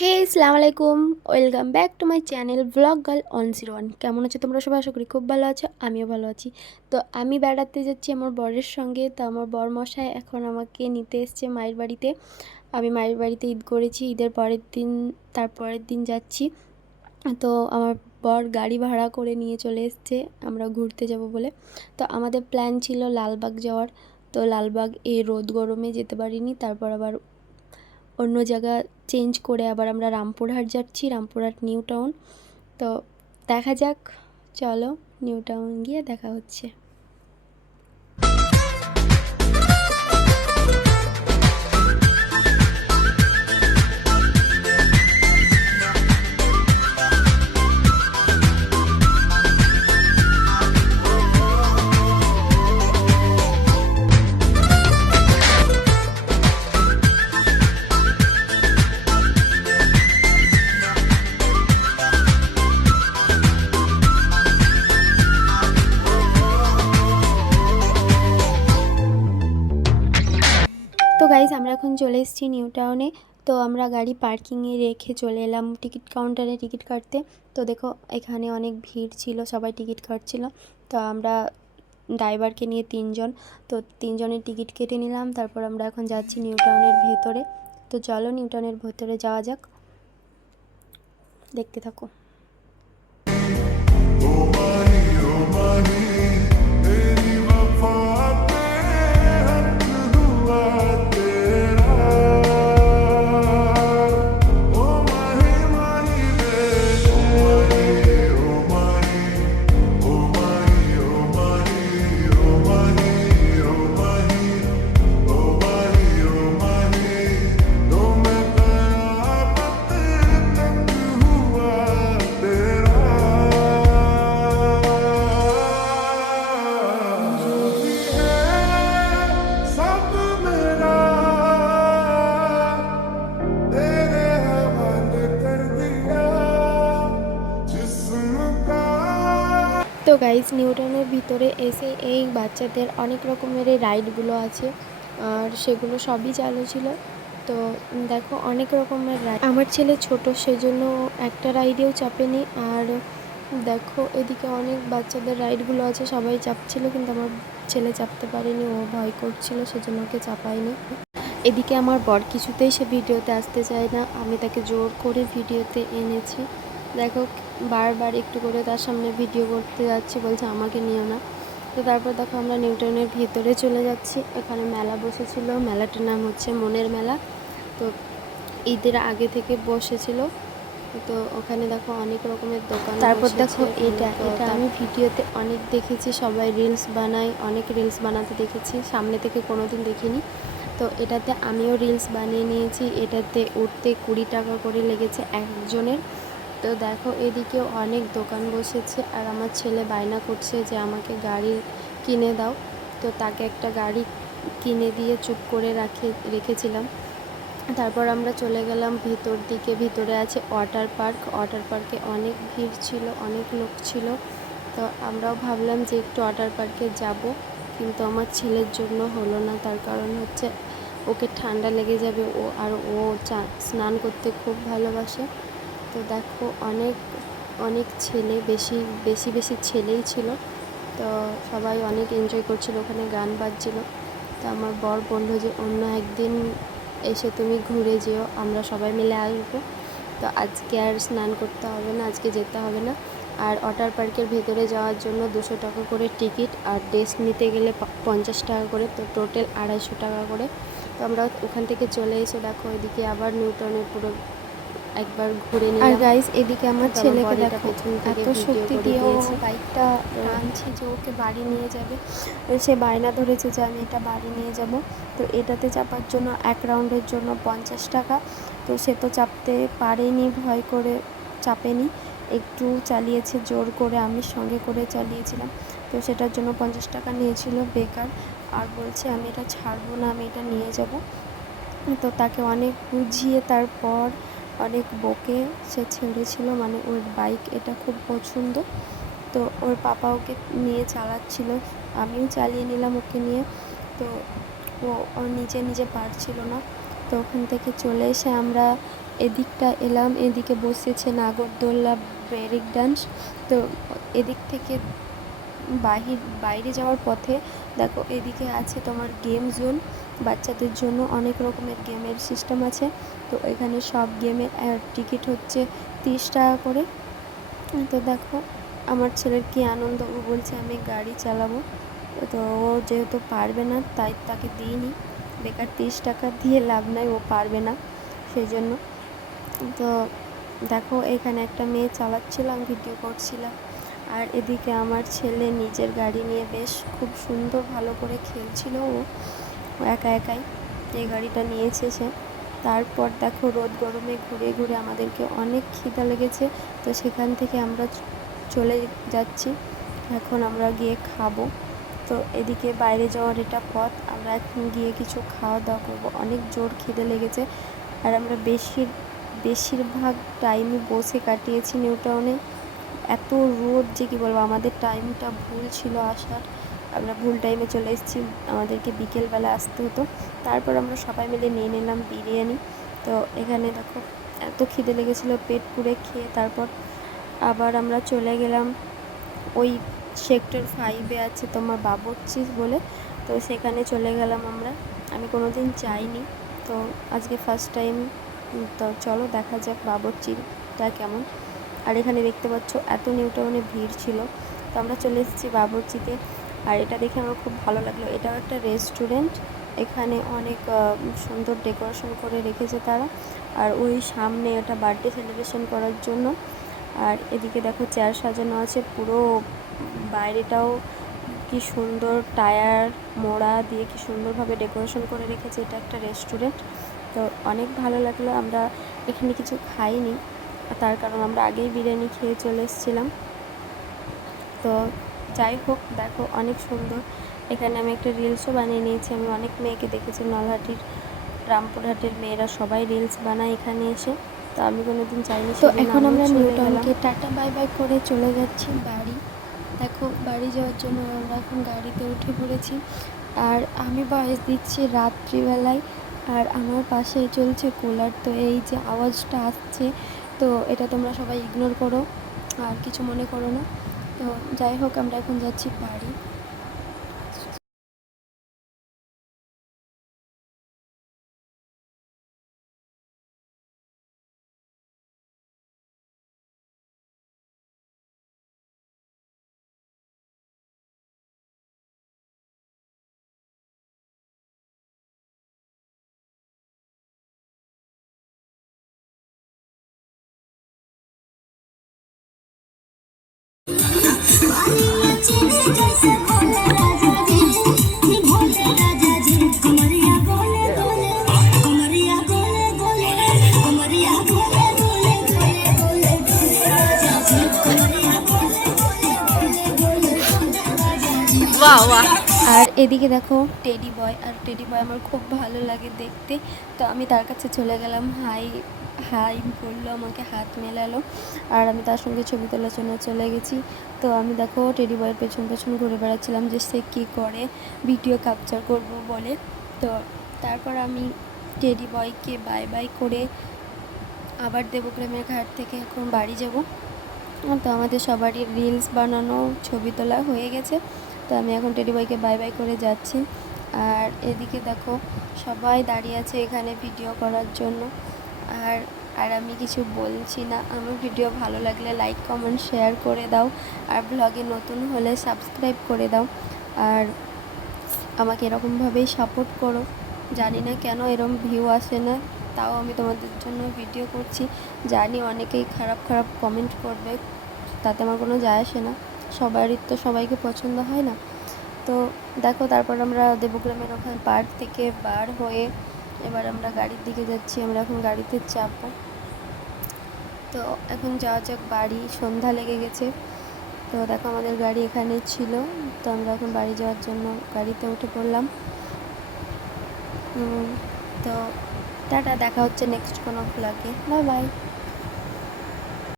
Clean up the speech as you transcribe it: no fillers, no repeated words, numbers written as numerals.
হে আসসালামু আলাইকুম, welcome back to my channel blog girl 101। কেমন আছো তোমরা সবাই? আশা করি খুব ভালো আছো, আমিও ভালো আছি। তো আমি বেড়াতে যাচ্ছি আমার বরের সঙ্গে। তো আমার বর মশাই এখন আমাকে নিতে এসছে মায়ের বাড়িতে। আমি মায়ের বাড়িতে ঈদ করেছি, ঈদের পরের দিন তারপরের দিন যাচ্ছি। তো আমার বর গাড়ি ভাড়া করে নিয়ে চলে এসছে আমরা ঘুরতে যাব বলে। তো আমাদের প্ল্যান ছিল লালবাগ যাওয়ার। তো লালবাগ এই রোদ গরমে যেতে পারিনি, তারপর আবার অন্য জায়গা চেঞ্জ করে আবার আমরা রামপুরহাট যাচ্ছি, রামপুরহাট নিউ টাউন। তো দেখা যাক, চলো নিউ টাউন গিয়ে দেখা হচ্ছে। তো গাইজ আমরা এখন চলে এসেছি নিউ টাউনে। তো আমরা গাড়ি পার্কিংয়ে রেখে চলে এলাম টিকিট কাউন্টারে টিকিট কাটতে। তো দেখো এখানে অনেক ভিড় ছিল, সবাই টিকিট কাটছিল। তো আমরা ড্রাইভারকে নিয়ে তিনজন, তো তিনজনের টিকিট কেটে নিলাম। তারপর আমরা এখন যাচ্ছি নিউ টাউনের ভেতরে। তো চলো নিউ টাউনের ভেতরে যাওয়া যাক, দেখতে থাকো। তো গাইজ নিউটনের ভিতরে এসে এই বাচ্চাদের অনেক রকমের রাইডগুলো আছে, আর সেগুলো সবই চালু ছিল। তো দেখো অনেক রকমের রাইড। আমার ছেলে ছোট, সেজন্য একটা রাইডেও চাপেনি। আর দেখো এদিকে অনেক বাচ্চাদের রাইডগুলো আছে, সবাই চাপছিল, কিন্তু আমার ছেলে চাপতে পারেনি, ও ভয় করছিল, সেজন্য ওকে চাপায়নি। এদিকে আমার বর কিছুতেই সে ভিডিওতে আসতে চায় না, আমি তাকে জোর করে ভিডিওতে এনেছি। দেখো বারবার একটু করে তার সামনে ভিডিও করতে যাচ্ছি, বলছে আমাকে নিও না। তো তারপর দেখো আমরা নিউটনের ভিতরে চলে যাচ্ছি। এখানে মেলা বসেছিল, মেলাটার নাম হচ্ছে মনের মেলা। তো ঈদের আগে থেকে বসেছিল। তো ওখানে দেখো অনেক রকমের দোকান। তারপর দেখো এটা আমি ভিডিওতে অনেক দেখেছি, সবাই রিলস বানায়, অনেক রিলস বানাতে দেখেছি, সামনে থেকে কোনোদিন দেখিনি। তো এটাতে আমিও রিলস বানিয়ে নিয়েছি। এটাতে উঠতে 20 টাকা করে লেগেছে একজনের। তো দেখো এদিকেও অনেক দোকান বসেছে, আর আমার ছেলে বায়না করছে যে আমাকে গাড়ি কিনে দাও। তো তাকে একটা গাড়ি কিনে দিয়ে চুপ করে রেখেছিলাম। তারপর আমরা চলে গেলাম ভিতর দিকে। ভিতরে আছে ওয়াটার পার্ক। ওয়াটার পার্কে অনেক ভিড় ছিল, অনেক লোক ছিল। তো আমরাও ভাবলাম যে একটু ওয়াটার পার্কে যাব, কিন্তু আমার ছেলের জন্য হলো না। তার কারণ হচ্ছে ওকে ঠান্ডা লেগে যাবে, ও স্নান করতে খুব ভালোবাসে। তো দেখো অনেক অনেক ছেলে, বেশি বেশি বেশি ছেলেই ছিল। তো সবাই অনেক এনজয় করছিল, ওখানে গান বাজছিল। তো আমার বর বলল যে অন্য একদিন এসে তুমি ঘুরে যেও, আমরা সবাই মিলে আসবো। তো আজকে আর স্নান করতে হবে না, আজকে যেতে হবে না। আর ওয়াটার পার্কের ভেতরে যাওয়ার জন্য 200 টাকা করে টিকিট, আর ড্রেস নিতে গেলে 50 টাকা করে, তো টোটাল 250 টাকা করে। তো আমরা ওখান থেকে চলে এসে দেখো এদিকে আবার নিউটনে পুরো একবার ঘুরে নিলাম। আর গাইস এদিকে আমার ছেলেকে দেখো এত শক্তি দিয়ে ও বাইকটা টানছে যে ওকে বাড়ি নিয়ে যাবে। সে বায়না ধরেছে যে আমি এটা বাড়ি নিয়ে যাব। তো এটাতে চাপার জন্য 1 রাউন্ডের জন্য 50 টাকা। তো সে তো চাপতে পারেনি, ভয় করে চাপেনি, একটু চালিয়েছে জোর করে, আমি সঙ্গে করে চালিয়েছিলাম। তো সেটার জন্য 50 টাকা নিয়েছিল বেকার। আর বলছে আমি এটা ছাড়বো না, আমি এটা নিয়ে যাব। তো তাকে অনেক বুঝিয়ে তারপর অনেক বকে সে ছেড়েছিল, মানে ওর বাইক এটা খুব পছন্দ। তো ওর পাপা ওকে নিয়ে চালাচ্ছিল, আমিও চালিয়ে নিলাম ওকে নিয়ে। তো ও নিজে নিজে পারছিল না। তো ওখান থেকে চলে এসে আমরা এদিকটা এলাম, এদিকে বসেছে নাগরদোল্লা, ব্রেক ডান্স। তো এদিক থেকে বাইরে যাওয়ার পথে দেখো এদিকে আছে তোমার গেম জোন, বাচ্চাদের জন্য অনেক রকমের গেমের সিস্টেম আছে। তো এখানে সব গেমের টিকিট হচ্ছে 30 টাকা করে। তো দেখো আমার ছেলের কি আনন্দ, ও বলছে আমি গাড়ি চালাবো। তো ও যেহেতু পারবে না তাই তাকে দিইনি, বেকার 30 টাকা দিয়ে লাভ নাই, ও পারবে না সেই জন্য। তো দেখো এখানে একটা মেয়ে চালাচ্ছিলাম, ভিডিও করছিলাম। আর এদিকে আমার ছেলে নিজের গাড়ি নিয়ে বেশ খুব সুন্দর ভালো করে খেলছিল, ও একা একাই এই গাড়িটা নিয়েছে সে। তারপর দেখো রোদ গরমে ঘুরে ঘুরে আমাদেরকে অনেক খিদা লেগেছে, তো সেখান থেকে আমরা চলে যাচ্ছি, এখন আমরা গিয়ে খাবো। তো এদিকে বাইরে যাওয়ার এটা পথ, আমরা এখন গিয়ে কিছু খাওয়া দাওয়া করবো, অনেক জোর খিদে লেগেছে। আর আমরা বেশিরভাগ টাইমই বসে কাটিয়েছি নিউ টাউনে, এত রোদ যে কী বলবো, আমাদের টাইমটা ভুল ছিল আসার, আমরা ভুল টাইমে চলে এসেছি, আমাদেরকে বিকেলবেলা আসতে হতো। তারপর আমরা সবাই মিলে নিয়ে নিলাম বিরিয়ানি। তো এখানে দেখো এত খিদে লেগেছিলো, পেট পুড়ে খেয়ে তারপর আবার আমরা চলে গেলাম ওই সেক্টর 5-এ আছে তোমার বাবুর্চিস বলে, তো সেখানে চলে গেলাম আমরা। আমি কোনো দিন যাইনি, তো আজকে ফার্স্ট টাইম। তো চলো দেখা যাক বাবুর্চিটা কেমন। আর এখানে দেখতে পাচ্ছ এত নিউ টাউনে ভিড় ছিল, তো আমরা চলে এসেছি বাবুর্চিতে। আর এটা দেখে আমার খুব ভালো লাগলো, এটাও একটা রেস্টুরেন্ট, এখানে অনেক সুন্দর ডেকোরেশন করে রেখেছে তারা। আর ওই সামনে এটা বার্থডে সেলিব্রেশন করার জন্য। আর এদিকে দেখো চেয়ার সাজানো আছে, পুরো বাইরেটাও কি সুন্দর টায়ার মোড়া দিয়ে কি সুন্দরভাবে ডেকোরেশন করে রেখেছে, এটা একটা রেস্টুরেন্ট। তো অনেক ভালো লাগলো। আমরা এখানে কিছু খাইনি, তার কারণ আমরা আগেই বিরিয়ানি খেয়ে চলে এসেছিলাম। তো যাই হোক দেখো অনেক সুন্দর, এখানে আমি একটা রিলসও বানিয়ে নিয়েছি। আমি অনেক মেয়েকে দেখেছি, নলহাটির রামপুরহাটের মেয়েরা সবাই রিলস বানায় এখানে এসে, তো আমি কোনো দিন চাইনি। তো এখন আমরা নিউ টাউনকে টাটা বাই বাই করে চলে যাচ্ছি বাড়ি। দেখো বাড়ি যাওয়ার জন্য আমরা এখন গাড়িতে উঠে পড়েছি। আর আমি ভয়েস দিচ্ছি রাত্রিবেলায়, আর আমার পাশে চলছে কুলার, তো এই যে আওয়াজটা আসছে, তো এটা তোমরা সবাই ইগনোর করো আর কিছু মনে করো না। তো যাই হোক আমরা এখন যাচ্ছি বাড়ি। আর এদিকে দেখো টেডি বয়, আর টেডি বয় আমার খুব ভালো লাগে দেখতে, তো আমি তার কাছে চলে গেলাম, হাই হাই বললো, আমাকে হাত মেলালো, আর আমি তার সঙ্গে ছবি তোলার জন্য চলে গেছি। তো আমি দেখো টেডি বয়ের পেছন পেছন ঘুরে বেড়াচ্ছিলাম যে সে কী করে, ভিডিও ক্যাপচার করব বলে। তো তারপর আমি টেডি বয়কে বাই বাই করে আবার দেবগ্রামের ঘাট থেকে এখন বাড়ি যাব। তো আমাদের সবারই রিলস বানানো ছবি তোলা হয়ে গেছে, তো আমি এখন টেডি বয়কে বাই বাই করে যাচ্ছি। আর এদিকে দেখো সবাই দাঁড়িয়ে আছে এখানে ভিডিও করার জন্য। আর আর আমি কিছু বলছি না, আমার ভিডিও ভালো লাগলে লাইক কমেন্ট শেয়ার করে দাও, আর ব্লগে নতুন হলে সাবস্ক্রাইব করে দাও, আর আমাকে এরকমভাবেই সাপোর্ট করো। জানি না কেন এরকম ভিউ আসে না, তাও আমি তোমাদের জন্য ভিডিও করছি। জানি অনেকেই খারাপ খারাপ কমেন্ট করবে, তাতে আমার কোনো যায় আসে না, সবারই তো সবাইকে পছন্দ হয় না। তো দেখো তারপর আমরা দেবগ্রামের ওখানে পার্ক থেকে বার হয়ে এবার আমরা গাড়ির দিকে যাচ্ছি, আমরা এখন গাড়িতে চাপবো। তো এখন যাওয়া যাক বাড়ি, সন্ধ্যা লেগে গেছে। তো দেখো আমাদের গাড়ি এখানে ছিল, তো আমরা এখন বাড়ি যাওয়ার জন্য গাড়িতে উঠে পড়লাম। তো টাটা, দেখা হচ্ছে নেক্সট কোনো ব্লগে, বাই বাই।